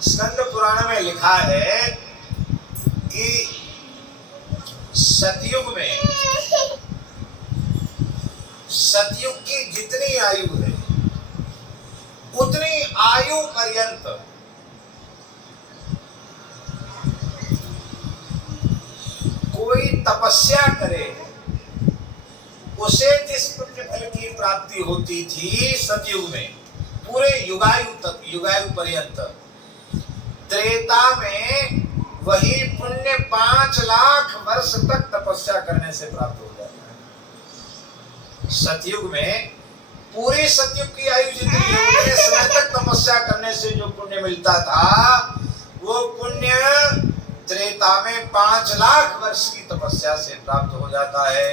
स्कंद पुराण में लिखा है कि सतयुग की जितनी आयु है उतनी आयु पर्यंत कोई तपस्या करे उसे जिस पुण्य फल की प्राप्ति होती थी सतयुग में पूरे युगायु पर्यंत, त्रेता में वही पुण्य 5 लाख वर्ष तक तपस्या करने से प्राप्त हो जाता है। सतयुग में पूरी सतयुग की आयु जितनी है उतने समय तक तपस्या करने से जो पुण्य मिलता था वो पुण्य त्रेता में 5 लाख वर्ष की तपस्या से प्राप्त हो जाता है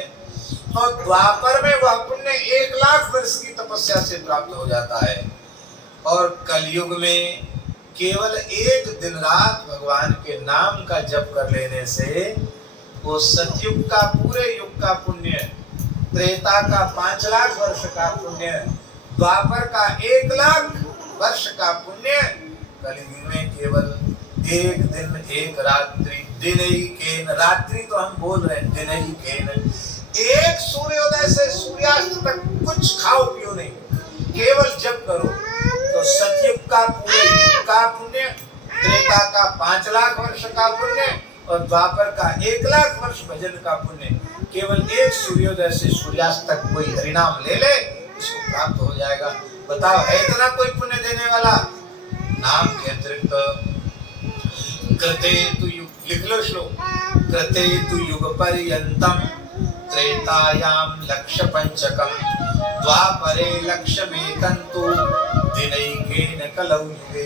और द्वापर में वह पुण्य 1 लाख वर्ष की तपस्या से प्राप्त हो जाता है और कलयुग में केवल एक दिन रात भगवान के नाम का जप कर लेने से वो सतयुग का पूरे युग का पुण्य, त्रेता का 5 लाख वर्ष का पुण्य, द्वापर का 1 लाख वर्ष का पुण्य, कलयुग में केवल एक दिन एक रात्रि, दिन ही केन, रात्रि तो हम बोल रहे हैं, दिन ही केन, एक सूर्योदय से सूर्यास्त तक कुछ खाओ पियो नहीं, केवल जप करो तो सतयुग का पूरे युग का पुण्य, त्रेता का 5 लाख वर्ष का पुण्य और द्वापर का 1 लाख वर्ष भजन का पुण्य, केवल एक सूर्योदय से सूर्यास्त तक कोई हरिनाम ले ले इसको प्राप्त हो जाएगा। बताओ है इतना कोई पुण्य देने वाला? नाम के अतिरिक्त कृते तु युग, लिख लो श्लोक, कृते तु युग पर्यंतम त्रेतायाम लक्ष्य पंचकम द्वापरे लक्ष्यमेकंतु दिनैकेन कलौ युगे।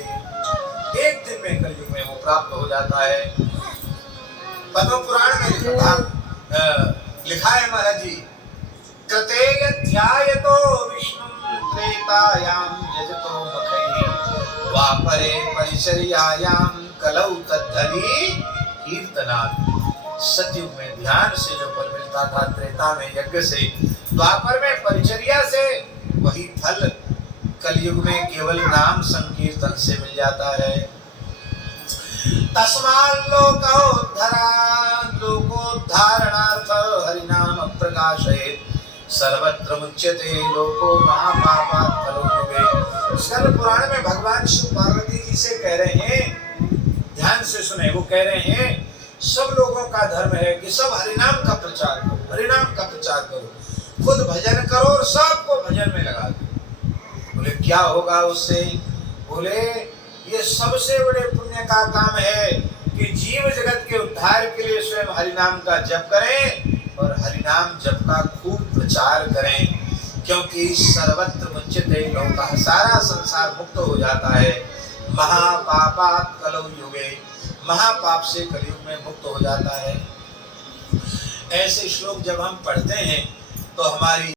एक दिन में कलयुग में वो प्राप्त हो जाता है। पद्म पुराण में लिखा है महाराज जी, कृते ध्यायतो विष्णुं त्रेतायाम यजतो मखैः द्वापरे परिचर्यायाम कलौ तद्धरि कीर्तनात्। सतयुग में ध्यान से जो फल मिलता था, त्रेता में यज्ञ से, द्वापर में परिचर्या से, वही फल कलयुग में केवल नाम संकीर्तन से मिल जाता है। तस्मात् लोकोद्धारणार्थ हरिनाम प्रकाशयेत् सर्वत्र मुच्यते लोको महापापात् खलु युगे। स्कंद पुराण में भगवान शिव पार्वती जी से कह रहे हैं, ध्यान से सुने, वो कह रहे हैं सब लोगों का धर्म है कि सब हरिनाम का प्रचार करो, हरिनाम का प्रचार करो, खुद भजन करो और सबको भजन में लगा दो। बोले क्या होगा उससे? बोले ये सबसे बड़े पुण्य का काम है कि जीव जगत के उद्धार के लिए स्वयं हरिनाम का जप करें और हरिनाम जप का खूब प्रचार करें, क्योंकि सर्वत्र मुच्यते लोकः, सारा संसार मुक्त हो जाता है। महापापात् कलौ युगे, महापाप से कलयुग में मुक्त हो जाता है। ऐसे श्लोक जब हम पढ़ते हैं तो हमारी